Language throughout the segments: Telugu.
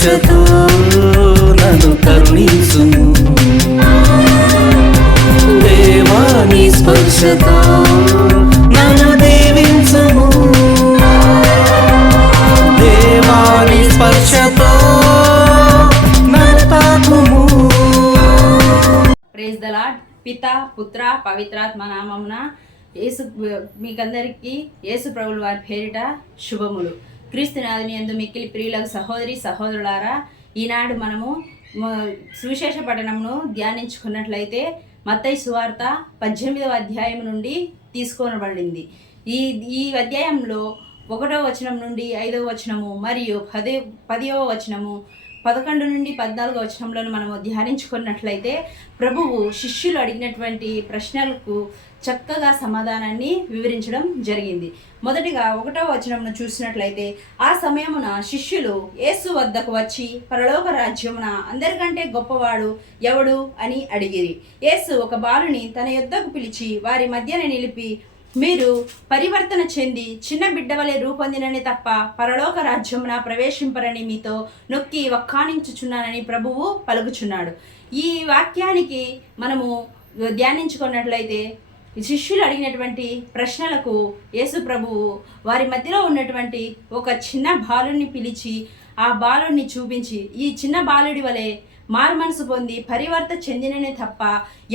స్పర్శతో నన్ను కరుణించుము. దేవా నీ స్పర్శతో నన్ను దీవించుము. దేవా నీ స్పర్శతో నన్ను తాకుము. ప్రేజ్ ద లాడ్ పిత పుత్ర పవిత్రాత్మ నామమున యేసు మీకందరికీ యేసు ప్రభుల వారి పేరిట శుభములు. క్రీస్తునాథుని ఎందు మిక్కిలి ప్రియులకు సహోదరి సహోదరులారా ఈనాడు మనము సువిశేష పఠనమును ధ్యానించుకున్నట్లయితే మత్తయి సువార్త పద్దెనిమిదవ అధ్యాయం నుండి తీసుకోనబడింది. ఈ ఈ అధ్యాయంలో ఒకటో వచనం నుండి ఐదవ వచనము మరియు పదే పదివ వచనము పదకొండు నుండి పద్నాలుగో వచనంలో మనము ధ్యానించుకున్నట్లయితే ప్రభువు శిష్యులు అడిగినటువంటి ప్రశ్నలకు చక్కగా సమాధానాన్ని వివరించడం జరిగింది. మొదటిగా ఒకటో వచనంను చూసినట్లయితే ఆ సమయమున శిష్యులు యేసు వద్దకు వచ్చి పరలోక రాజ్యమున అందరికంటే గొప్పవాడు ఎవడు అని అడిగిరి. యేసు ఒక బాలుని తన యొద్దకు పిలిచి వారి మధ్యన నిలిపి మీరు పరివర్తన చెంది చిన్న బిడ్డ వలె రూపొందినని తప్ప పరలోక రాజ్యమున ప్రవేశింపరని మీతో నొక్కి వక్కానించుచున్నానని ప్రభువు పలుకుచున్నాడు. ఈ వాక్యానికి మనము ధ్యానించుకున్నట్లయితే శిష్యులు అడిగినటువంటి ప్రశ్నలకు యేసు ప్రభువు వారి మధ్యలో ఉన్నటువంటి ఒక చిన్న బాలుని పిలిచి ఆ బాలుడిని చూపించి ఈ చిన్న బాలుడి వలె మారుమనసు పొంది పరివర్త చెందిననే తప్ప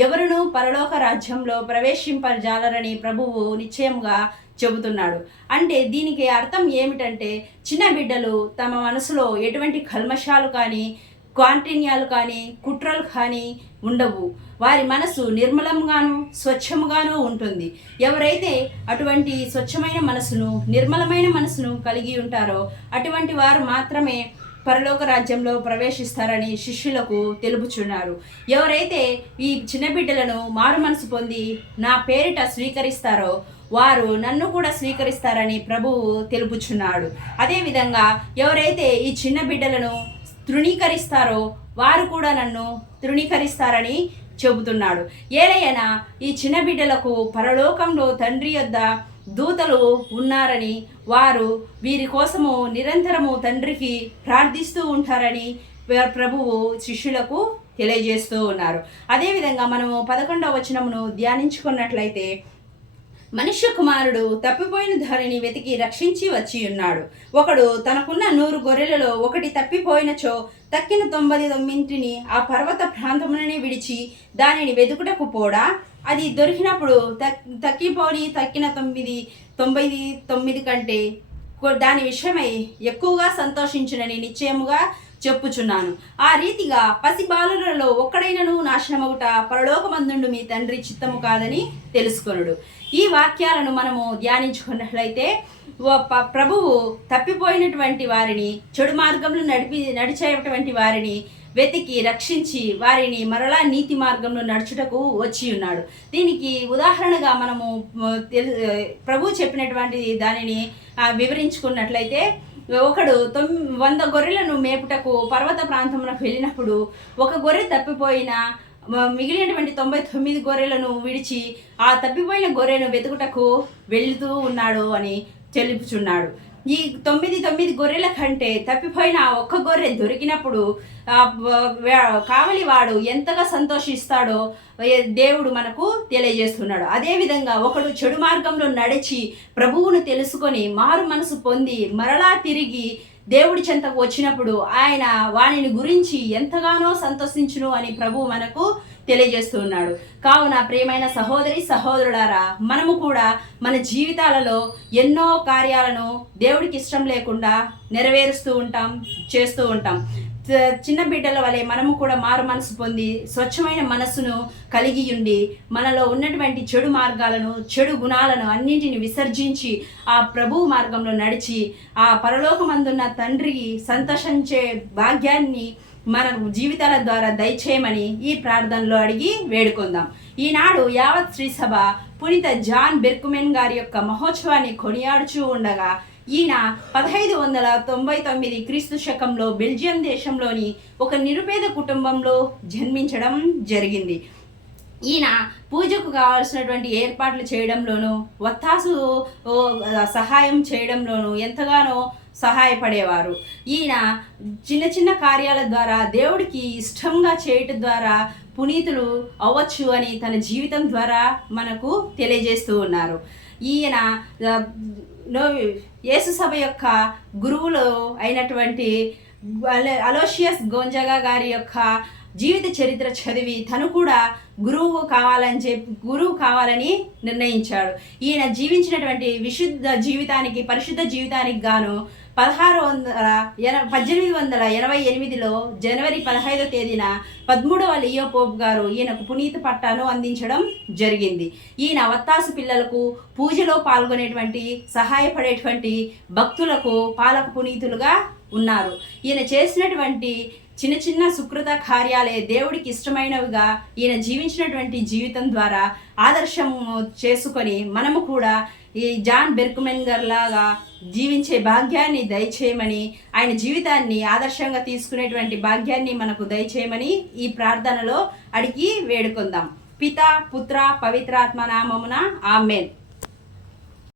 ఎవరునూ పరలోక రాజ్యంలో ప్రవేశింపజాలరని ప్రభువు నిశ్చయంగా చెబుతున్నాడు. అంటే దీనికి అర్థం ఏమిటంటే చిన్న బిడ్డలు తమ మనసులో ఎటువంటి కల్మషాలు కానీ క్వాంటిన్యాలు కానీ కుట్రలు కానీ ఉండవు. వారి మనసు నిర్మలంగాను స్వచ్ఛముగాను ఉంటుంది. ఎవరైతే అటువంటి స్వచ్ఛమైన మనసును నిర్మలమైన మనసును కలిగి ఉంటారో అటువంటి వారు మాత్రమే పరలోక రాజ్యంలో ప్రవేశిస్తారని శిష్యులకు తెలుపుచున్నారు. ఎవరైతే ఈ చిన్న బిడ్డలను మారు మనసు పొంది నా పేరిట స్వీకరిస్తారో వారు నన్ను కూడా స్వీకరిస్తారని ప్రభువు తెలుపుచున్నాడు. అదేవిధంగా ఎవరైతే ఈ చిన్న బిడ్డలను తృణీకరిస్తారో వారు కూడా నన్ను తృణీకరిస్తారని చెబుతున్నాడు. ఏలైనా ఈ చిన్న బిడ్డలకు పరలోకంలో తండ్రి యొద్ద దూతలు ఉన్నారని వారు వీరి కోసము నిరంతరము తండ్రికి ప్రార్థిస్తూ ఉంటారని ప్రభువు శిష్యులకు తెలియజేస్తూ ఉన్నారు. అదేవిధంగా మనము పదకొండవ వచనమును ధ్యానించుకున్నట్లయితే మనుష్య కుమారుడు తప్పిపోయిన ధరిని వెతికి రక్షించి వచ్చి ఉన్నాడు. ఒకడు తనకున్న నూరు గొర్రెలలో ఒకటి తప్పిపోయినచో తక్కిన తొంభై తొమ్మింటిని ఆ పర్వత ప్రాంతంలోనే విడిచి దానిని వెతుకుటకు పోడా? అది దొరికినప్పుడు తక్ తక్కిపోని తక్కిన తొమ్మిది తొంభై తొమ్మిది కంటే దాని విషయమై ఎక్కువగా సంతోషించునని నిశ్చయముగా చెప్పుచున్నాను. ఆ రీతిగా పసి బాలులలో ఒక్కడైనను నాశనమవుట పరలోకమందుండు మీ తండ్రి చిత్తము కాదని తెలుసుకొనుడు. ఈ వాక్యాలను మనము ధ్యానించుకున్నట్లయితే ప్రభువు తప్పిపోయినటువంటి వారిని చెడు మార్గంలో నడిపి నడిచేటువంటి వారిని వెతికి రక్షించి వారిని మరలా నీతి మార్గంలో నడుచుటకు వచ్చి ఉన్నాడు దీనికి ఉదాహరణగా మనము తెలు ప్రభు చెప్పినటువంటి దానిని వివరించుకున్నట్లయితే ఒకడు తొమ్ వంద గొర్రెలను మేపుటకు పర్వత ప్రాంతంలో వెళ్ళినప్పుడు ఒక గొర్రె తప్పిపోయిన మిగిలినటువంటి తొంభై తొమ్మిది గొర్రెలను విడిచి ఆ తప్పిపోయిన గొర్రెను వెతుకుటకు వెళుతూ ఉన్నాడు అని చెల్లిపుచున్నాడు ఈ తొమ్మిది తొమ్మిది గొర్రెల కంటే తప్పిపోయిన ఆ ఒక్క గొర్రె దొరికినప్పుడు కావలివాడు ఎంతగా సంతోషిస్తాడో దేవుడు మనకు తెలియజేస్తున్నాడు. అదేవిధంగా ఒకడు చెడు మార్గంలో నడిచి ప్రభువును తెలుసుకొని మారు మనసు పొంది మరలా తిరిగి దేవుడి చెంతకు వచ్చినప్పుడు ఆయన వానిని గురించి ఎంతగానో సంతోషించును అని ప్రభు మనకు తెలియజేస్తున్నాడు కావున ప్రియమైన సహోదరి సహోదరులారా మనము కూడా మన జీవితాలలో ఎన్నో కార్యాలను దేవుడికి ఇష్టం లేకుండా నెరవేరుస్తూ ఉంటాం చేస్తూ ఉంటాం. చిన్న బిడ్డల వలె మనము కూడా మారు మనసు పొంది స్వచ్ఛమైన మనస్సును కలిగి ఉండి మనలో ఉన్నటువంటి చెడు మార్గాలను చెడు గుణాలను అన్నింటిని విసర్జించి ఆ ప్రభు మార్గంలో నడిచి ఆ పరలోకమందున్న తండ్రికి సంతోషించే భాగ్యాన్ని మన జీవితాల ద్వారా దయచేయమని ఈ ప్రార్థనలో అడిగి వేడుకుందాం. ఈనాడు యావత్ శ్రీ సభ పునీత జాన్ బెర్కుమెన్ గారి యొక్క మహోత్సవాన్ని కొనియాడుచూ ఉండగా ఈయన పదహైదు వందల తొంభై తొమ్మిది క్రీస్తు శకంలో బెల్జియం దేశంలోని ఒక నిరుపేద కుటుంబంలో జన్మించడం జరిగింది. ఈయన పూజకు కావాల్సినటువంటి ఏర్పాట్లు చేయడంలోనూ వత్తాసు ఓ, సహాయం చేయడంలోనూ ఎంతగానో సహాయపడేవారు. ఈయన చిన్న చిన్న కార్యాల ద్వారా దేవుడికి ఇష్టంగా చేయటం ద్వారా పునీతులు అవ్వచ్చు అని తన జీవితం ద్వారా మనకు తెలియజేస్తూ ఉన్నారు. ఈయన నో- యేసు సభ యొక్క గురువులు అయినటువంటి అల- అలోషియస్ గోంజగా గారి యొక్క జీవిత చరిత్ర చదివి తను కూడా గురువు కావాలని చెప్పి గురువు కావాలని నిర్ణయించాడు. ఈయన జీవించినటువంటి విశుద్ధ జీవితానికి పరిశుద్ధ జీవితానికి గాను పదహారు వందల ఎన పద్దెనిమిది వందల ఎనభై ఎనిమిదిలో జనవరి పదహైదో తేదీన పదమూడవ లియో పోప్ గారు ఈయనకు పునీత పట్టాను అందించడం జరిగింది. ఈయన వత్తాసు పిల్లలకు పూజలో పాల్గొనేటువంటి సహాయపడేటువంటి భక్తులకు పాలక పునీతులుగా ఉన్నారు. ఈయన చేసినటువంటి చిన్న చిన్న సుకృత కార్యాలే దేవుడికి ఇష్టమైనవిగా ఈయన జీవించినటువంటి జీవితం ద్వారా ఆదర్శము చేసుకొని మనము కూడా ఈ జాన్ బెర్కుమెన్ లాగా జీవించే భాగ్యాన్ని దయచేయమని ఆయన జీవితాన్ని ఆదర్శంగా తీసుకునేటువంటి భాగ్యాన్ని మనకు దయచేయమని ఈ ప్రార్థనలో అడిగి వేడుకుందాం. పిత పుత్ర పవిత్రాత్మ నామమున ఆమెన్.